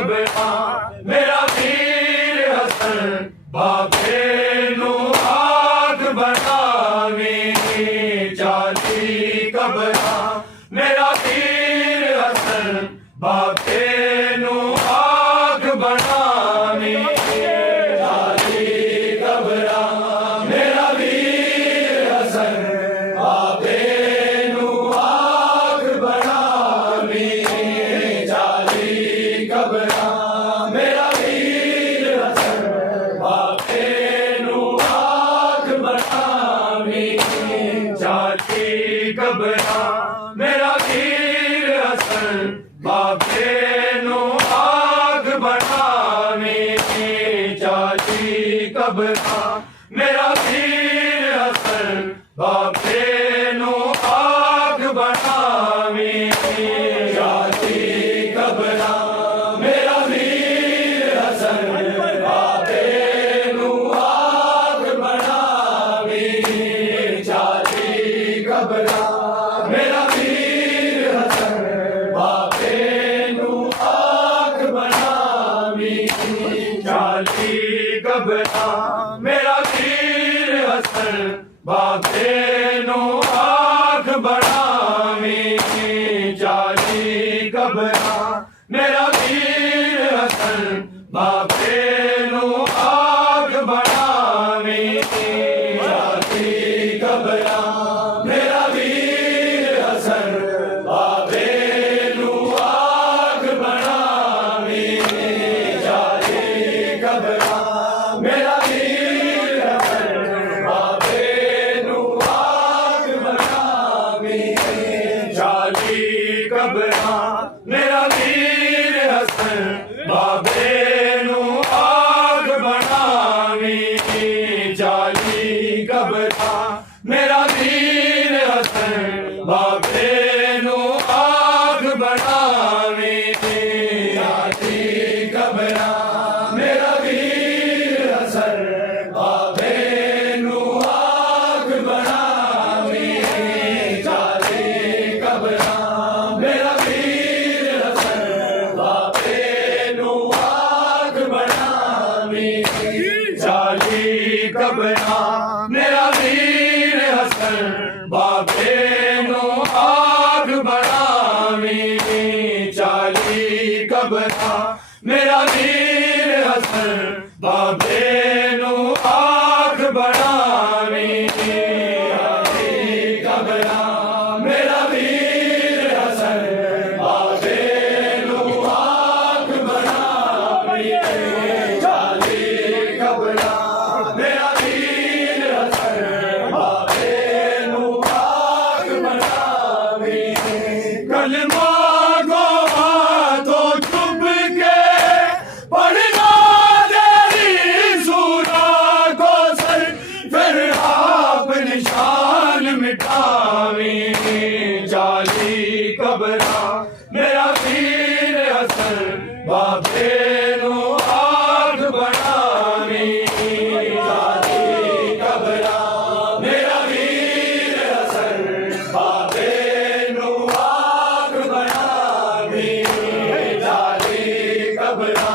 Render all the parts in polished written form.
घबरा मेरा वीर हसन बाबे नू आग बनावे जाली घबरा मेरा वीर हसन बाबे नू आग बनावे जाली घबरा मेरा वीर हसन बाबे नू आग बनावे जाली घबरा मेरा वीर हसन बाबे नू आग बनावे जाली घबरा मेरा वीर हसन बाबे नू आग बनावे जाली घबरा मेरा वीर हसन बाबे नू आग बनावे जाली घबरा मेरा वीर हसन बाबे नू आग बनावे जाली घबरा मेरा वीर हसन बाबे नू आग बनावे जाली घबरा मेरा वीर हसन बाबे नू आग बनावे जाली घबरा मेरा वीर हसन बाबे नू आग बनावे जाली घबरा मेरा वीर हसन बाबे नू आग बनावे जाली घबरा मेरा वीर हसन बाबे नू आग बनावे जाली घबरा मेरा वीर हसन बाबे नू आग बनावे जाली घबरा मेरा वीर हसन बाबे नू आग बनावे जाली घबरा मेरा वीर हसन बाबे नू आग बनावे जाली घबरा मेरा वीर हसन बाबे नू आग बनावे जाली घबरा मेरा वीर हसन बाबे नू आग बनावे जाली घबरा मेरा वीर हसन बाबे नू आग बनावे जाली घबरा मेरा वीर हसन बाबे नू आग बनावे जाली घबरा मेरा वीर हसन बाबे नू आग बनावे कलमा गो तो चुप के पढ़ना तेरी सूरा को सर फिर आप निशान मिटावे जाली घबरा मेरा वीर हसन बाबे नू आग बनावे जाली घबरा मेरा वीर हसन बाबे नू आग बनावे जाली घबरा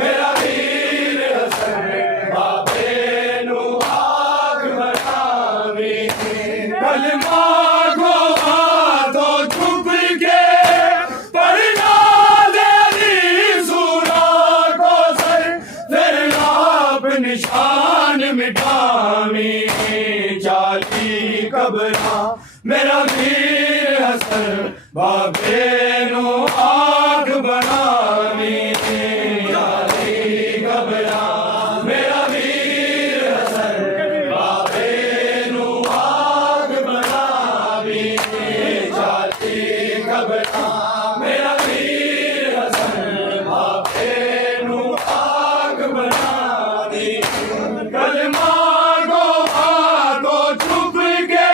मेरा वीर हसन बाबे नू आग बनावे कलमा गो तो चुप के पढ़ना तेरी सूरा को सर फिर आप निशान मिटावे जाली घबरा मेरा वीर हसन बाबे नू आग बनावे जाली घबरा मेरा वीर हसन बाबे नू आग बनावे जाली घबरा मेरा वीर हसन बाबे नू आग बनावे कलमा गो तो चुप के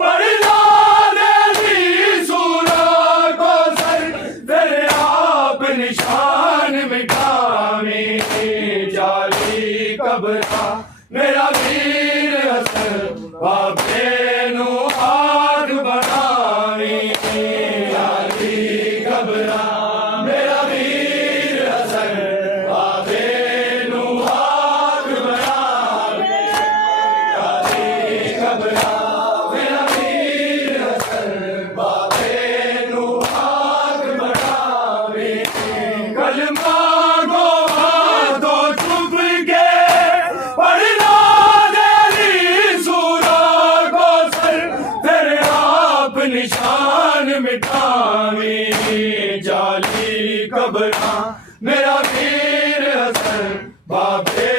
पढ़ना तेरी सूरा को निशान मिटावी जाली कबरां मेरा वीर हसन बाबे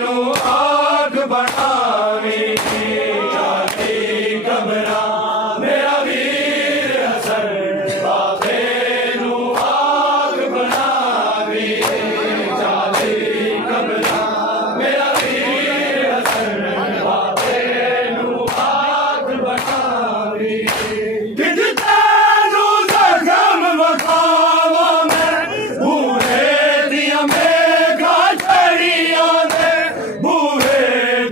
नू आग बनावी जाली कबरां मेरा वीर हसन बाबे नू आग बनावी जाली कबरां मेरा वीर हसन बाबे नू आग बनावी किज तैनू जख्म वखावा मैं बूहे दियां मेघां झड़ियां ने बूहे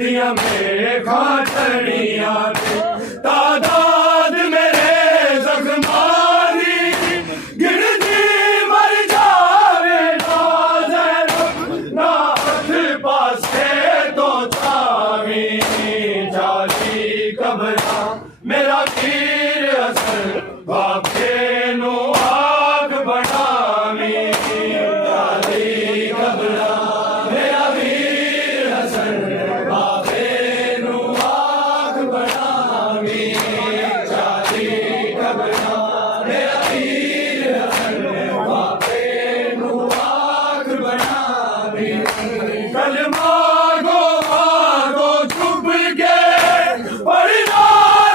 दियां मेघां झड़ियां ने तादाद मेरे जख्मां दी गिनती मर जावे ना ज़ैनब ना हथ पासे तो छावी जाली कबरां मेरा वीर हसन बाबे नू आग बनावी जाली कबरां मेरा वीर हसन बाबे नू आग बनावी जाली कबरां मेरा वीर हसन बाबे नू आग बनावी कलमा गो आगो चुप के पढ़ना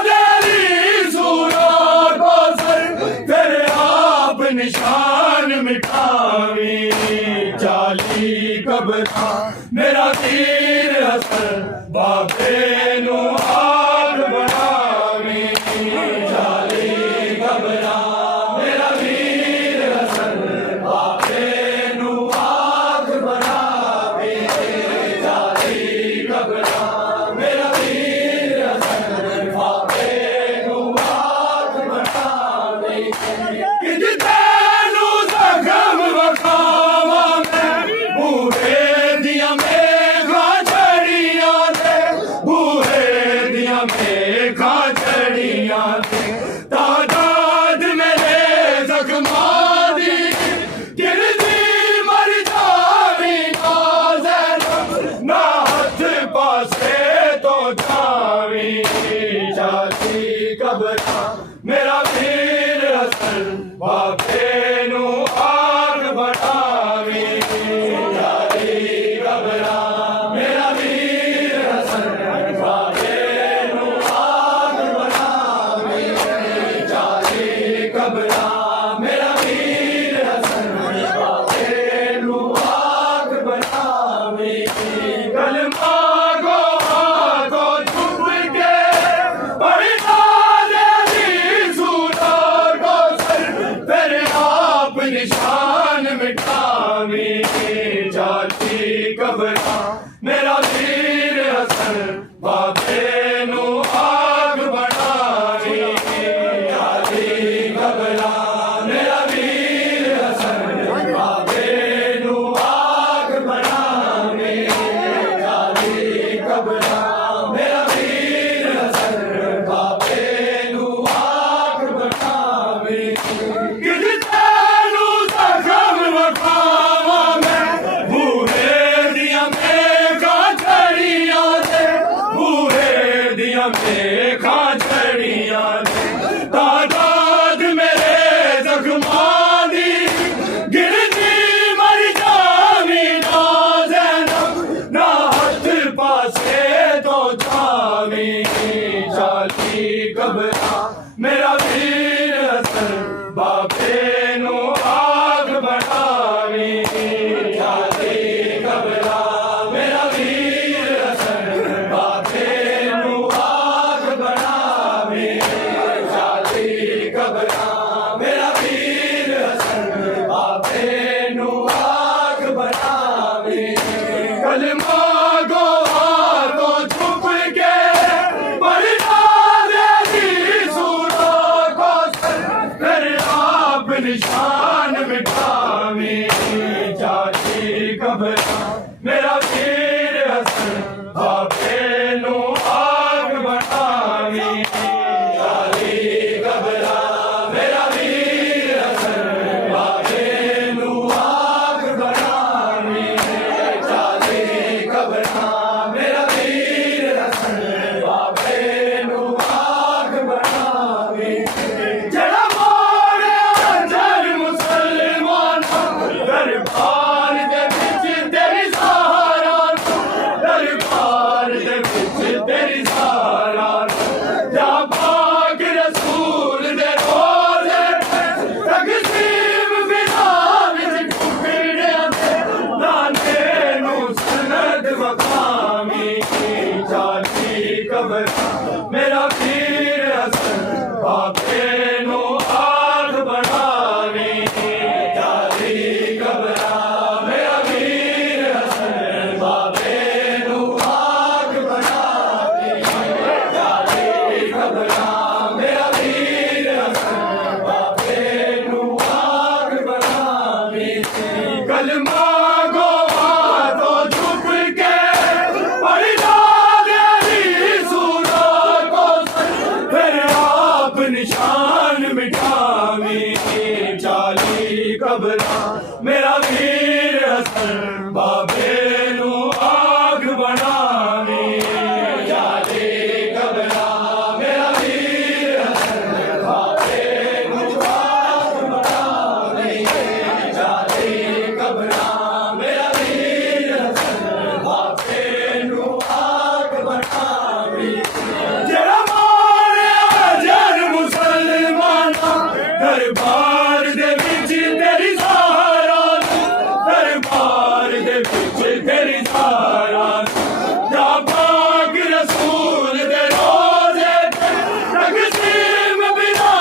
तेरी सूरत को सर तेरे आप निशान मिटावी जाली कबरां मेरा वीर हसन बाबे नू आग बनावी जाली कबरां मेरा वीर हसन बाबे नू आग बनावी जाली कबरां मेरा वीर हसन बाबे नू आग बनावी किज तैनू जख्म वखावा मैं बूहे दियां मेघां झड़ियां ने बूहे दियां मेघां झड़ियां ने तादाद मेरे जख्मां दी गिनती मर जावी ना ज़ैनब ना हथ पासे तो छावी जाली कबरां मेरा वीर हसन बाबे नू आग बनावी जाली कबरां मेरा वीर हसन बाबे नू आग बनावी जाली कबरां मेरा वीर हसन बाबे नू आग बनावी कलमा गो आगो चुप के पढ़ना तेरी सूरत को सर तेरे आप निशान मिटावी जाली कबरां मेरा वीर हसन बाबे नू आग बनावी जाली कबरां मेरा वीर हसन बाबे नू आग बनावी जाली कबरां मेरा वीर हसन बाबे नू आग बनावी किज तैनू जख्म वखावा मैं बूहे दियां मेघां झड़ियां ने बूहे दियां मेघां झड़ियां ने तादाद मेरे जख्मां दी गिनती मर जावी ना ज़ैनब ना हथ पासे तो छावी जाली कबरां मेरा वीर हसन बाबे नू आग बनावी जाली कबरां मेरा वीर हसन बाबे नू आग बनावी जाली कबरां मेरा वीर हसन बाबे नू आग बनावी कलमा गो आगो चुप के पढ़ना तेरी सूरत को सर तेरे आप निशान मिटावी जाली कबरां मेरा वीर हसन बाबे नू आग बनावी जाली कबरां मेरा वीर हसन बाबे नू आग बनावी जाली कबरां मेरा वीर हसन बाबे नू आग बनावी जड़ा दरबार दे विच तेरी सहारात दरबार दे विच तेरी सहारात या पाक रसूल दे रोज़े ते तकसीम बिना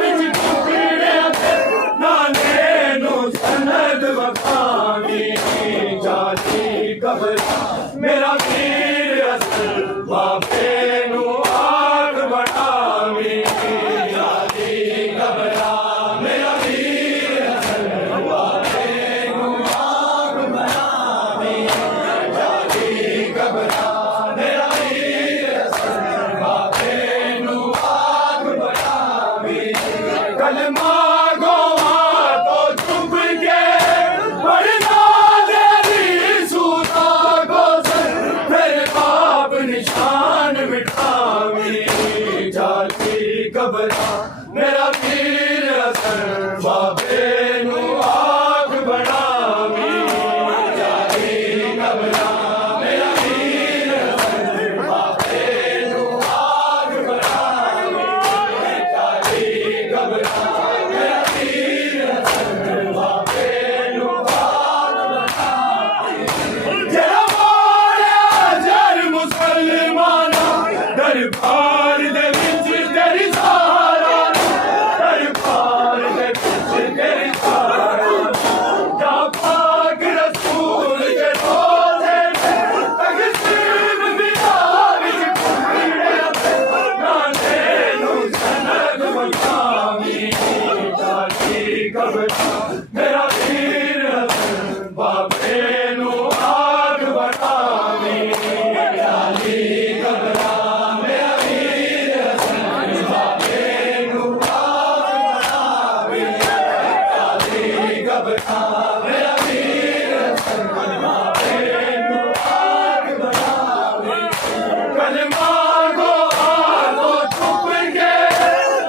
विच टुकड़े ते नाने नू सनद वखावी जाली कबरा मेरा वीर असल बाबे नू आग बनावी जाली कबरा मेरा वीर असल बाबे नू आग बनावी जाली कबरा मेरा वीर असल बाबे नू आग बनावी कलमा गोवा तो चुप के पढ़ना तेरी सूता को सर फिर पाप निशान मिटावी जाती कबरा मेरा वीर असर बाबे नू आग बनावी जाती कबरा मेरा वीर असर बाबे नू आग बनावी जाती कबरा मेरा वीर असर बाबे नू आग बनावी जरा मोड़िया जर मुसलमाना दरबार दे विच तेरी सहारात दरबार दे विच तेरी सहारात या पाक रसूल दे रोज़े ते तकसीम बिना विच टुकड़े ते नाने नू सनद वखावी जाती कबरा मेरा वीर असल बाबे नू आग बनावी जाली कबरा मेरा वीर असल बाबे नू आग बनावी जाली कबरा मेरा वीर असल बाबे नू आग बनावी कलमा को आगो चुप के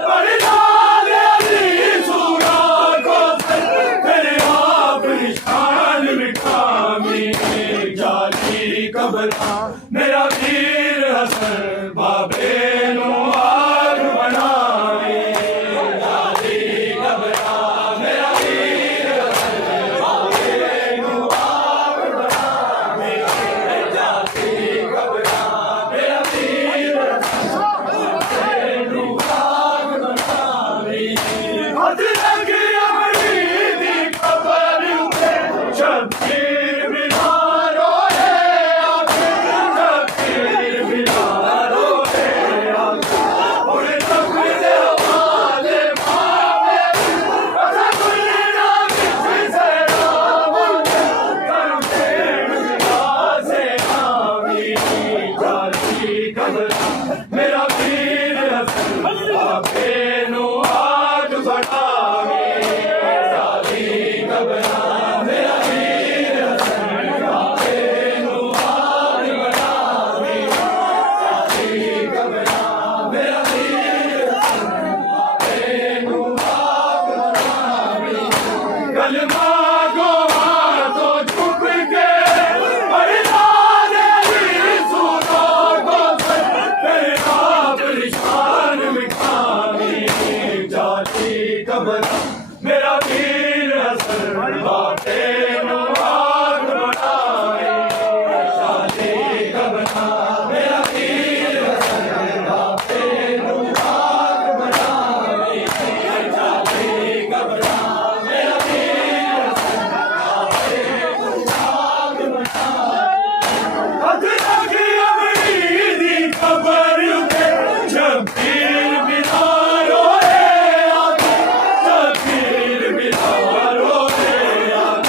पढ़ना तेरी सूरा को सर फिर आप निशान मिटावी जाली कबरा मेरा वीर हसन बाबे नू आग बनावी जाली कबरा मेरा वीर हसन बाबे नू आग बनावी जाली कबरा मेरा वीर हसन बाबे नू आग बनावी हथ लग अमरी दी कबर उते शब्बीर बिना रोए आके शब्बीर बिना रोए आके हुण तक दे वाले मावे असा गुलना विच सलाम कर देण से आवी जाली कबरा मेरा वीर हसन बाबे नू आग बनावी जाली कबरा मेरा वीर हसन बाबे नू आग बनावी जाली कबरा मेरा वीर हसन बाबे नू आग बनावी कलमा गोवा तो चुप के पढ़ना तेरी सूता को सर फिर आप निशान मिटावी जाती कबरा मेरा वीर हसन बाबे नू आग बनावी जाती कबरा मेरा वीर हसन बाबे नू आग बनावी जाती कबरा मेरा वीर हसन बाबे नू आग बनावी हथ लग अमरी दी कबर उते शब्बीर बिना रोए आके शब्बीर बिना रोए आके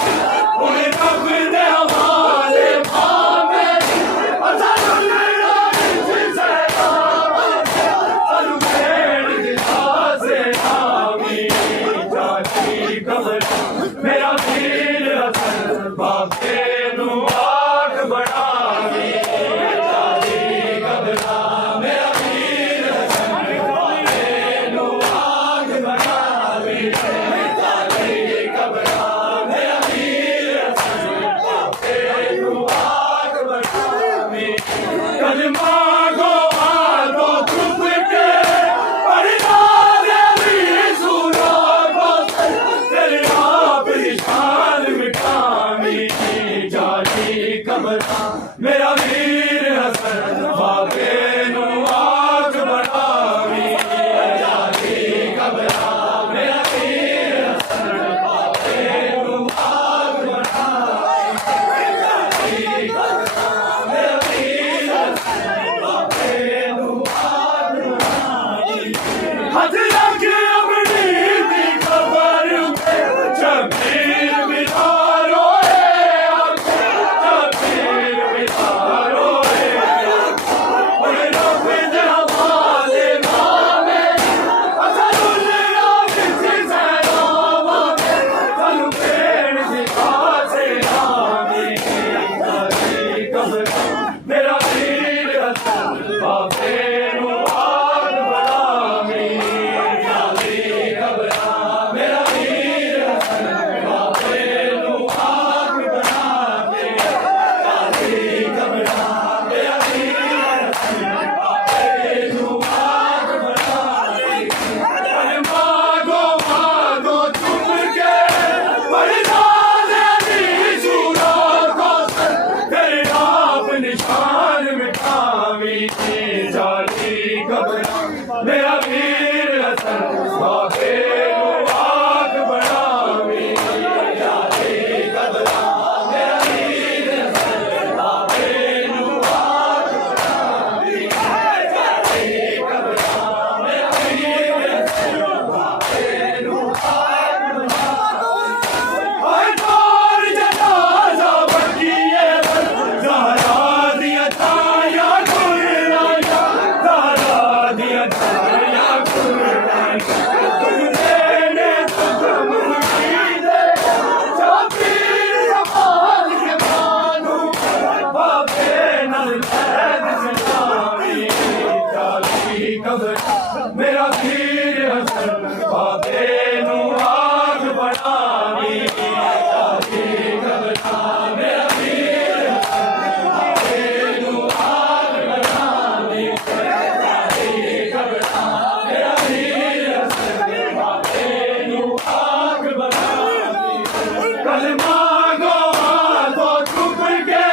कलमा को हाथों चुप के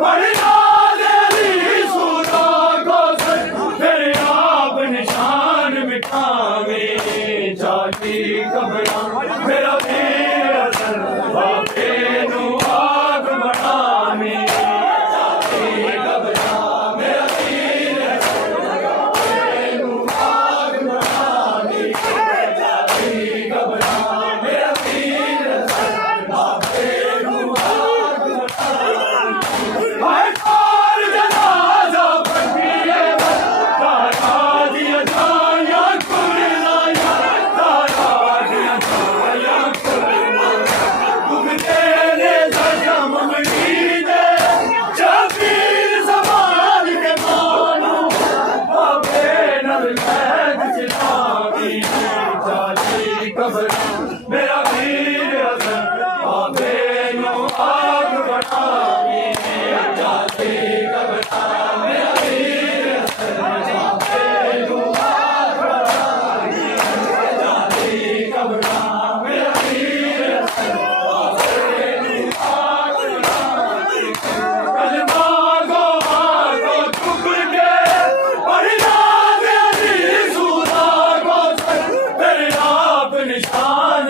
पढ़ना तेरी सूरों को सच फिर आप निशान मिटावे चाची कबरा मेरा वीर असल बाबे नू आग बढ़ावे चाची कबरा मेरा वीर असल बाबे नू आग बढ़ावे चाची कबरा मेरा वीर असल बाबे नू आग बढ़ावे हाय कार जनाजा पटिए तारा दिया जाया कुरलाया तारा दिया जाया कुरलाया तुम तेरे सजा ममड़ी दे जबीर समाल के मानो बाबे नल मैद चितावी चाची कबरा मेरा वीर असल बाबे नो आग बढ़ावी चाची कबरा मेरा वीर असल बाबे नो आग बढ़ावी चाची कबरा मेरा वीर असल बाबे नो आग बढ़ावी कलमा को हाथों चुप के पढ़ना तेरी सूरा को सच फिर आप निशान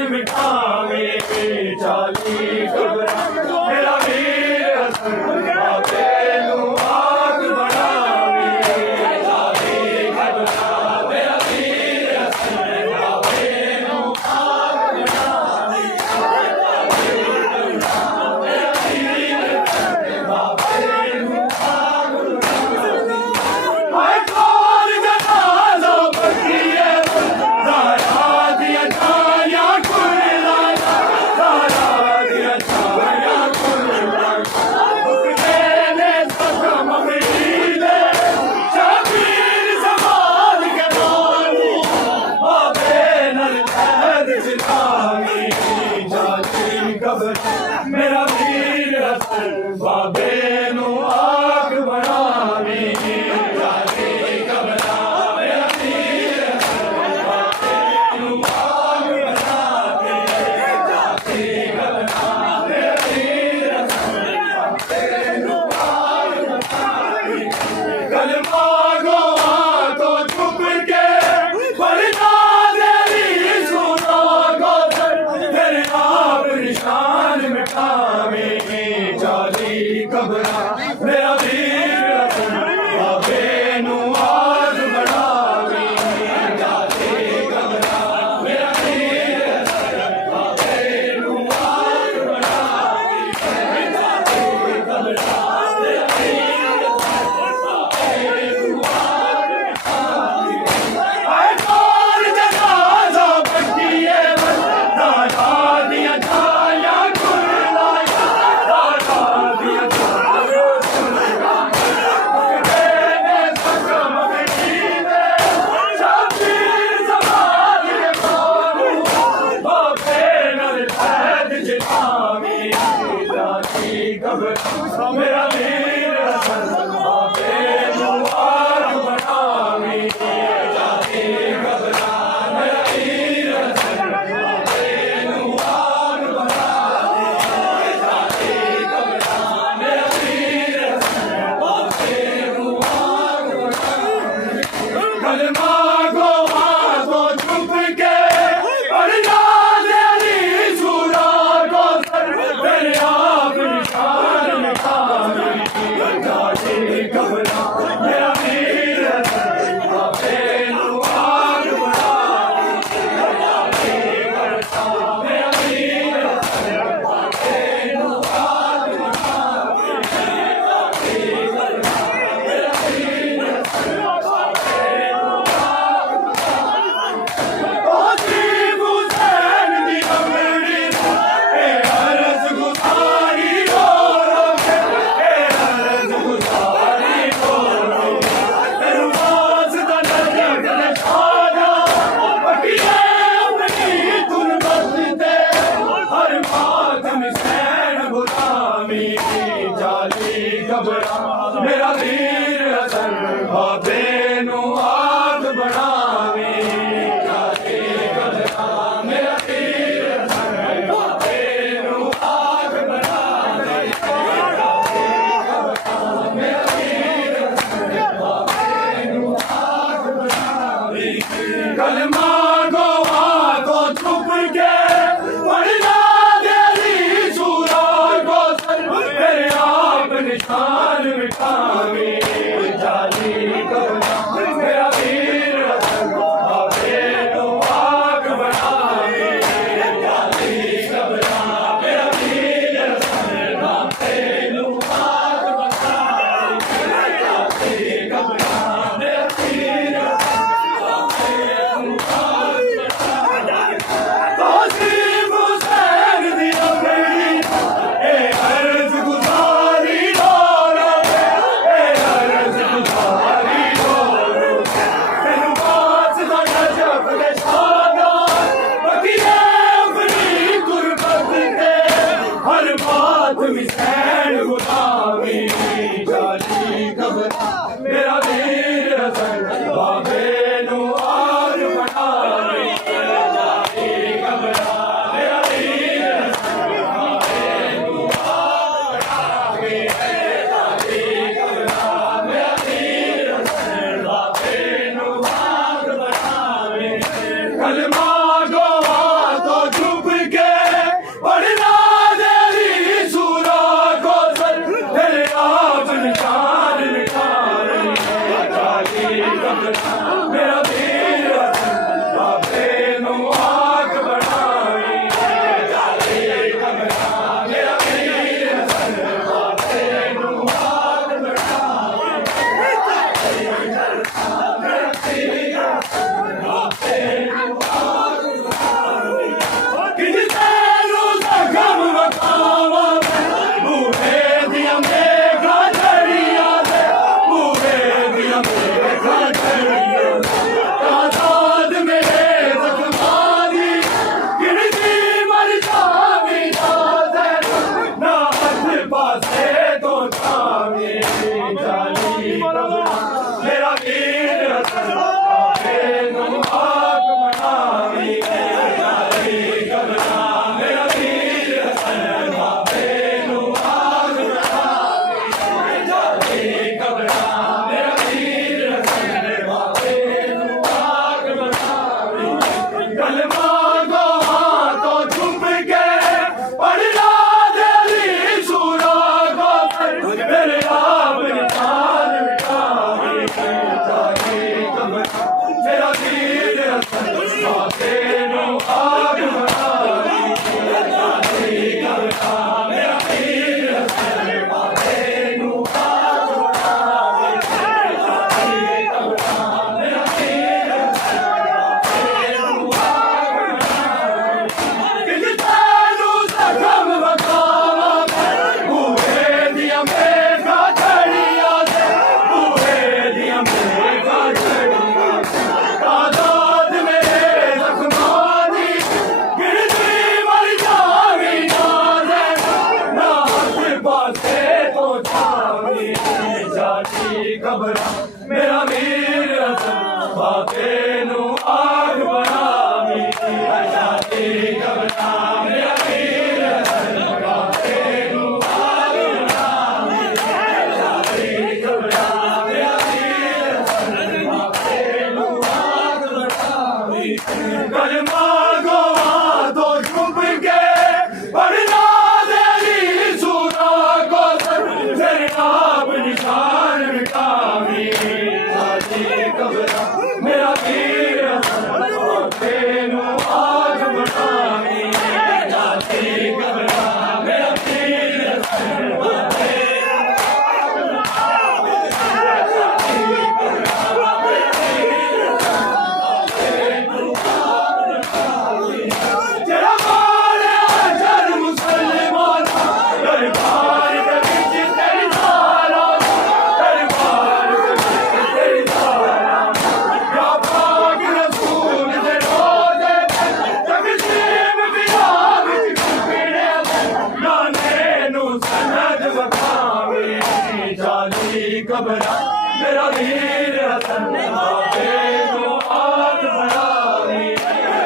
मेरा वीर हसन बाबे को आग बनावी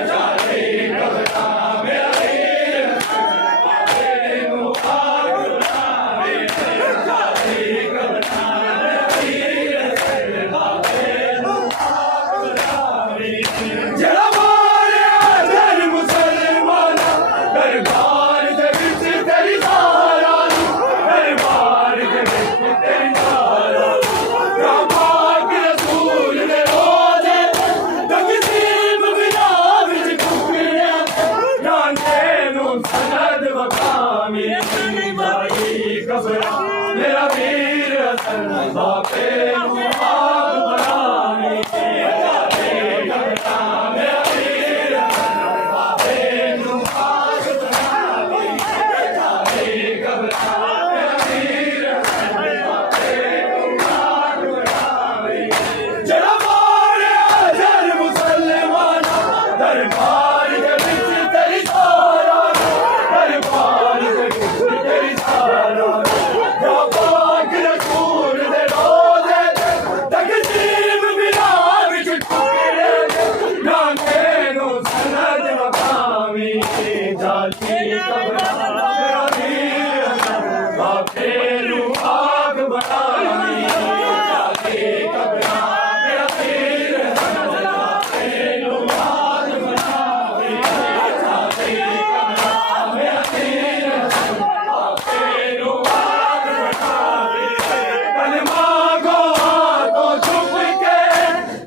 जाली कबरा मेरा वीर हसन बाबे को आग बनावी जाली कबरा मेरा वीर हसन बाबे को आग बनावी जरा मारे अजर मुसलमान दरबार दे विच तेरी सारा दरबार दे विच तेरी सारा या पाक रसूल दे रोज़े तकसीम बिना विच कुकड़िया जाने नू सनद वकामी जाई कबरा मेरा वीर हसन बाबे नू आग बनावी जाई कबरा मेरा वीर हसन बाबे नू आग बनावी जाई कबरा मेरा वीर हसन बाबे नू आग बनावी जरा मारे अजर मुसलमान दरबार दे विच तेरी सारा दरबार दे विच तेरी सारा या पाक रसूल दे रोज़े तकसीम बिना विच टुकड़े जाने नू सनद वकामी जाली कबरा मेरा वीर हसन बाबे नू आग बनावी जाली कबरा मेरा वीर हसन बाबे नू आग बनावी जाली कबरा मेरा वीर हसन बाबे नू आग बनावी कलमा को हाथों छुप के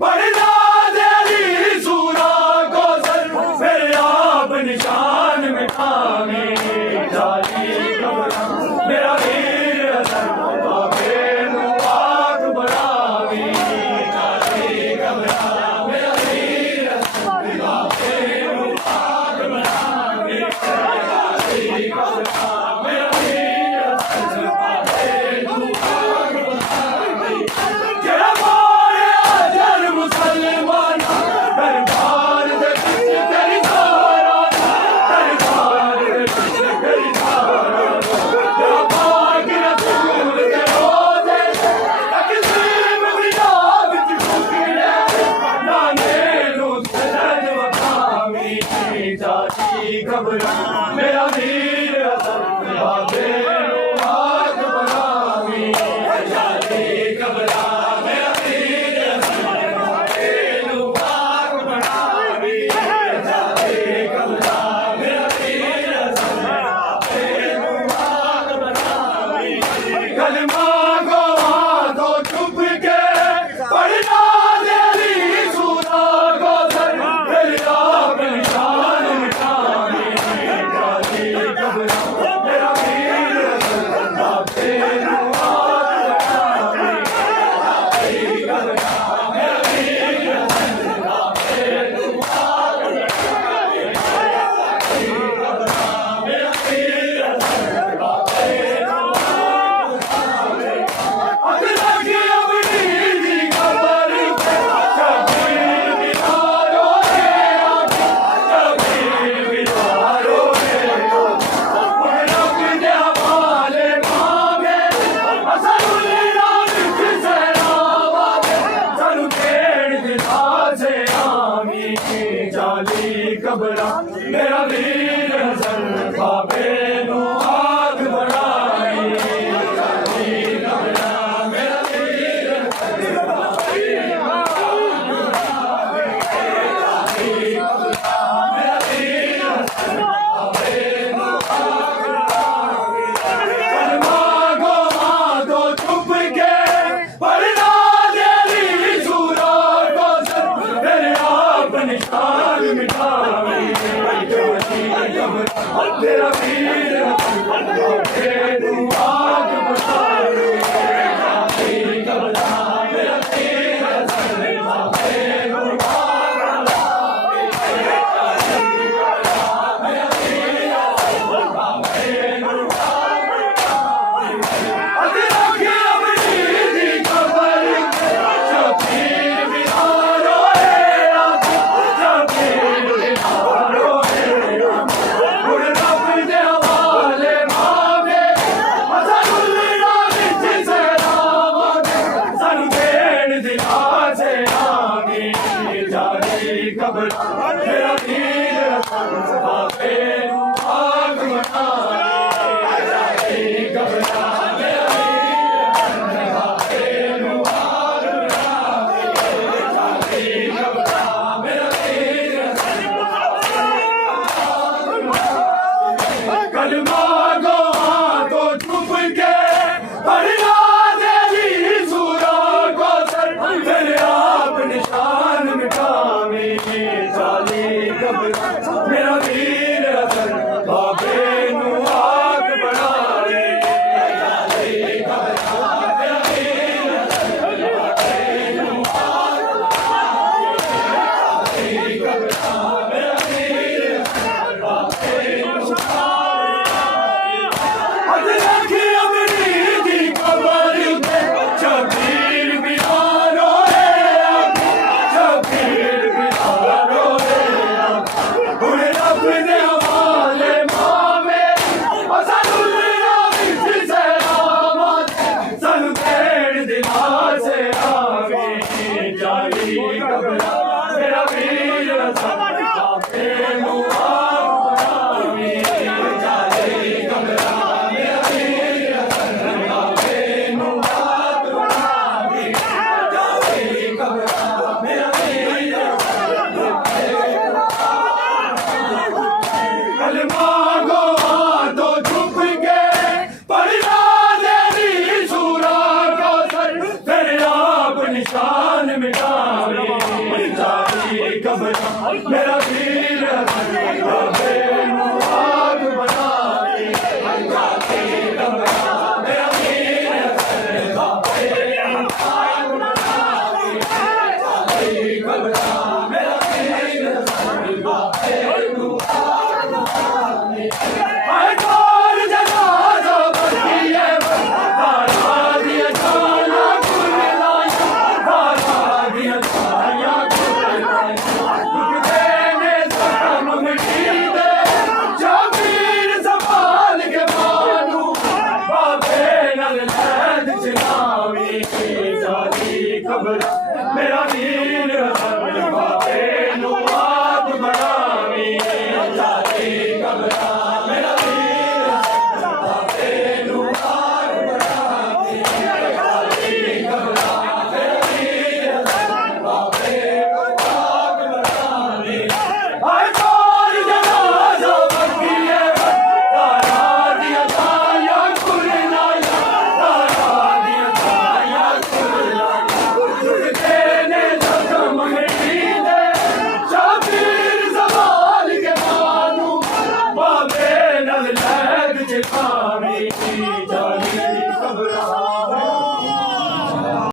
पढ़ना तेरी सूरा को सर मेरे आप निशान मिटावे जाली कबरा मेरा वीर हसन बाबे नू आग बनावी जाली कबरा मेरा वीर हसन बाबे नू आग बनावी जाली कबरा मेरा वीर हसन बाबे नू आग बनावी जरा मारे अजर मुसलमान दरबार दे विच तेरी सारा दरबार दे विच तेरी सारा या पाक रसूल दे रोज़े तकसीम बिना विच टुकड़े जाने नू सनद वकामी जाली कबरा मेरा वीर हसन बाबे नू आग बनावी जाली कबरा मेरा वीर हसन बाबे नू आग बनावी जाली कबरा मेरा वीर हसन बाबे नू आग बनावी कलमा को हाथों छुप के पढ़ना तेरी सूरा को सर मेरे आप निशान मिटावी जाली कबरा मेरा वीर हसन बाबे नू आग बनावी जाली कबरा मेरा वीर हसन बाबे नू आग बनावी जाली कबरा मेरा वीर हसन बाबे नू आग बनावी अगला की अपनी दी खबर पे शबीर बिहारो रे शबीर बिहारो रे रब दे हवाले मांगे असलुल्लाह विच सहरावा सानू खेड़ दिला से आमी जाली कबरा मेरा वीर हसन बाबे नू आग बनावी जाली कबरा मेरा वीर हसन बाबे नू आग बनावी जाली कबरा मेरा वीर हसन बाबे नू आग बनावी कलमा को हाथों छुप के पढ़ना तेरी सूरा को सर मेरे आप निशान मिटावी जाली कबरा मेरा वीर हसन बाबे नू आग बनावी जाली कबरा मेरा वीर हसन बाबे नू आग बनावी जाली कबरा मेरा वीर हसन बाबे नू आग बनावी अगला की अपनी दी खबर पे शबीर बिहारो रे शबीर बिहारो रे रब दे हवाले ਕਲਮਾ